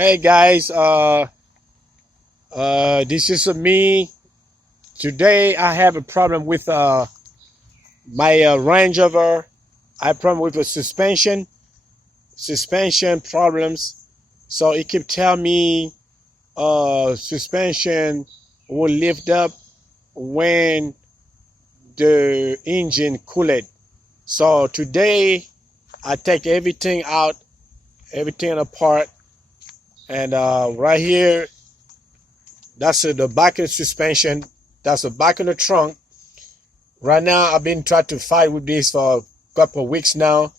Hey guys, this is me. Today I have a problem with my Range Rover. I have a problem with the suspension problems. So it keep telling me suspension will lift up when the engine cooled. So today I take everything out, everything apart. And right here, that's the back of the suspension. That's the back of the trunk. Right now, I've been trying to fight with this for a couple of weeks now.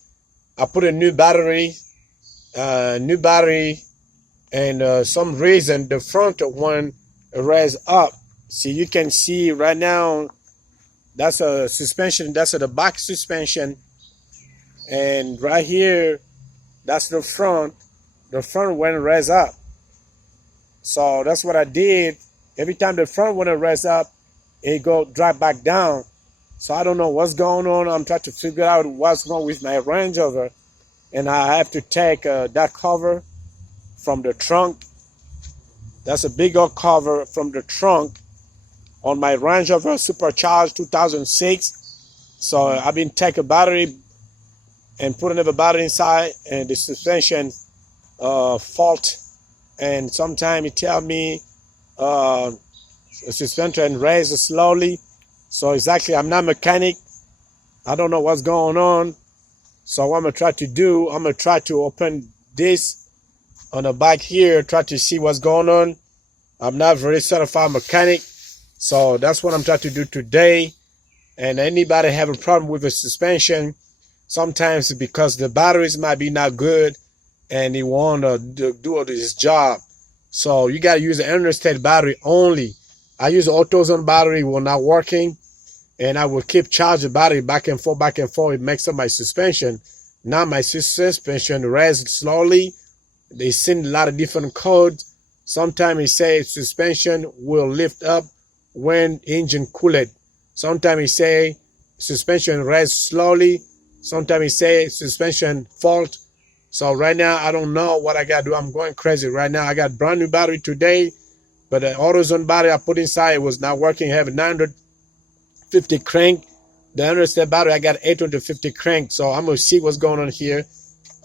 I put a new battery, and some reason the front one raised up. See, you can see right now, that's a suspension. That's the back suspension, and right here, that's the front. The front one raised up. So that's what I did. Every time the front one raised up, it go drop back down. So I don't know what's going on. I'm trying to figure out what's wrong with my Range Rover. And I have to take that cover from the trunk. That's a big old cover from the trunk on my Range Rover Supercharged 2006. So I've been taking a battery and put another battery inside, and the suspension fault, and sometimes it tell me the suspension raises slowly. So exactly, I'm not a mechanic. I don't know what's going on. So what I'm gonna try to do, I'm gonna try to open this on the back here, try to see what's going on. I'm not very certified mechanic, so that's what I'm trying to do today. And anybody have a problem with the suspension, sometimes because the batteries might be not good and they want to do this job. So you got to use an interstate battery only. I use AutoZone battery, will not working, and I will keep charging the battery back and forth. It makes up my suspension. Now my suspension raises slowly. They send a lot of different codes. Sometimes it say suspension will lift up when engine cooled. Sometimes it say suspension raises slowly. Sometimes it say suspension fault. So right now, I don't know what I got to do. I'm going crazy right now. I got brand new battery today, but the AutoZone battery I put inside was not working. I have a 950 crank. The understep battery, I got 850 crank. So I'm going to see what's going on here.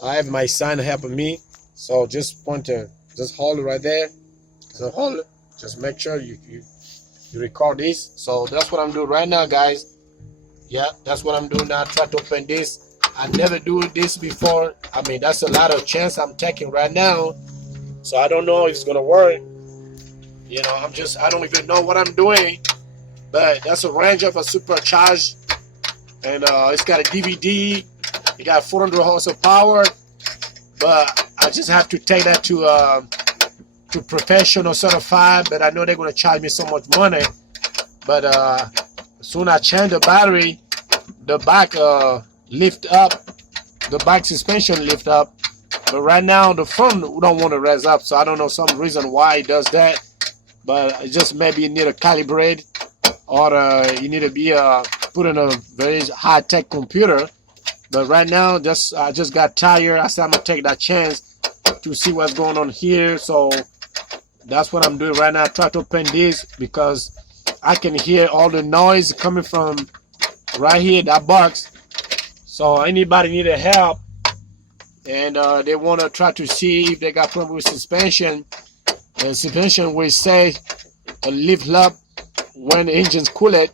I have my son helping me. So just hold it right there. So hold it. Just make sure you record this. So that's what I'm doing right now, guys. Yeah, that's what I'm doing now. Try to open this. I never do this before. I mean, that's a lot of chance I'm taking right now. So I don't know if it's gonna work. You know, I don't even know what I'm doing. But that's a Range of a Supercharged, and it's got a DVD. It got 400 horsepower. But I just have to take that to professional certified. But I know they're gonna charge me so much money. But soon I change the battery, the back lift up, the back suspension lift up, but right now the front don't want to raise up. So I don't know some reason why it does that, but it just maybe you need to calibrate, or you need to be put in a very high-tech computer. But right now, I just got tired. I said I'm gonna take that chance to see what's going on here. So that's what I'm doing right now. I try to open this because I can hear all the noise coming from right here, that box. So anybody need help, and they want to try to see if they got problem with suspension. The suspension will say lift up when the engine's cooled,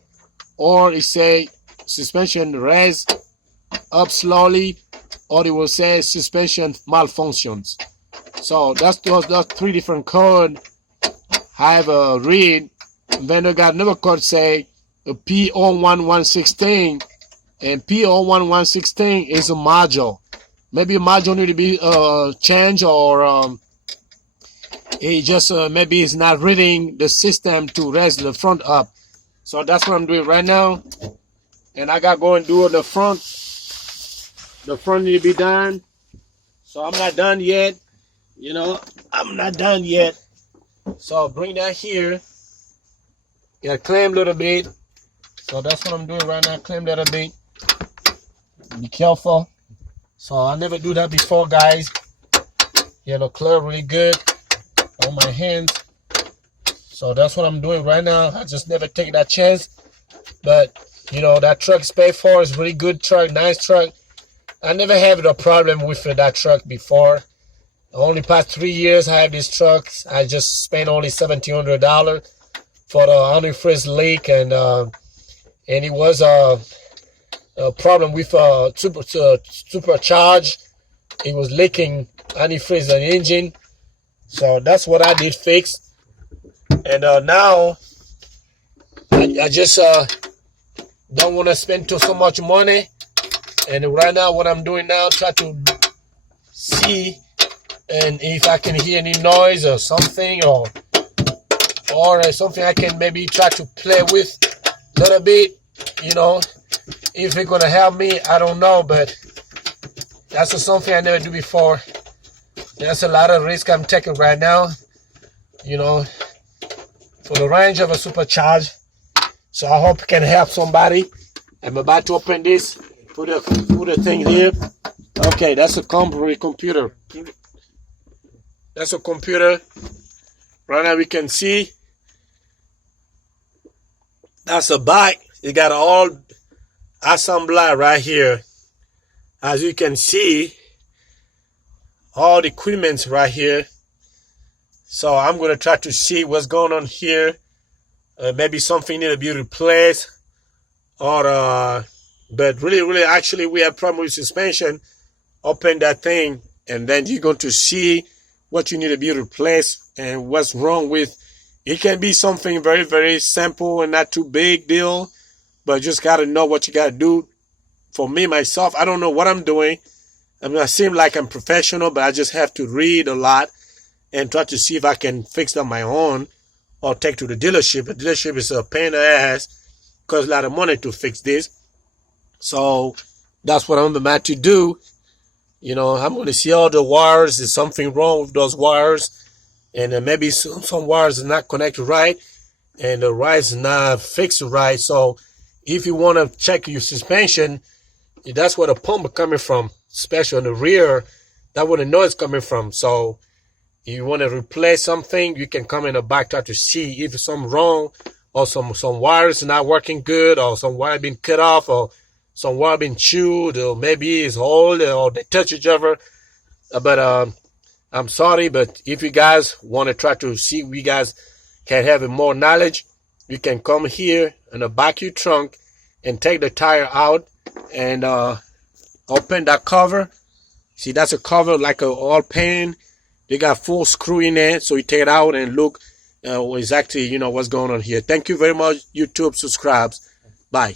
or it say suspension raise up slowly, or it will say suspension malfunctions. So that's those three different codes. I have a read. Then they got another code say P01116. And P01116 is a module. Maybe a module need to be changed, or it just maybe it's not reading the system to raise the front up. So that's what I'm doing right now. And I got to go and do the front. The front need to be done. So I'm not done yet. You know, I'm not done yet. So bring that here. Got to clamp a little bit. So that's what I'm doing right now. Clamp that a bit. Be careful. So I never do that before, guys. clear really good on my hands. So that's what I'm doing right now. I just never take that chance. But, that truck is paid for. It's really good truck, nice truck. I never had a problem with that truck before. Only past 3 years I have this truck. I just spent only $1,700 for the antifreeze leak, and it was a problem with supercharged. It was leaking antifreeze in the engine. So that's what I did fix. And now I just don't want to spend so much money. And right now what I'm doing now, try to see and if I can hear any noise or something, or something I can maybe try to play with a little bit, if it's gonna help me, I don't know, but that's something I never do before. There's a lot of risk I'm taking right now, for the range of a supercharged. So I hope it can help somebody. I'm about to open this, put the thing here. Okay, that's a computer. That's a computer. Right now we can see that's a bike. It got all assembly right here. As you can see, all the equipment right here. So I'm going to try to see what's going on here. Maybe something need to be replaced, or but really actually we have problem with suspension. Open that thing and then you're going to see what you need to be replaced and what's wrong with it. Can be something very, very simple and not too big deal, but just got to know what you got to do. For me, myself, I don't know what I'm doing. I seem like I'm professional, but I just have to read a lot and try to see if I can fix it on my own or take to the dealership. The dealership is a pain in the ass, costs a lot of money to fix this. So that's what I'm about to do. I'm going to see all the wires. There's something wrong with those wires. And maybe some wires are not connected right. And the wires not fixed right. So if you want to check your suspension, that's where the pump is coming from. Especially on the rear. That's where the noise is coming from. So if you want to replace something, you can come in the back, try to see if something wrong, or some wires not working good, or some wire been cut off, or some wire been chewed, or maybe it's old, or they touch each other. But I'm sorry, but if you guys want to try to see, we guys can have more knowledge, you can come here in the back of your trunk and take the tire out and open that cover. See, that's a cover like a all pan. They got full screw in there, so you take it out and look exactly, what's going on here. Thank you very much, YouTube. Subscribes. Bye.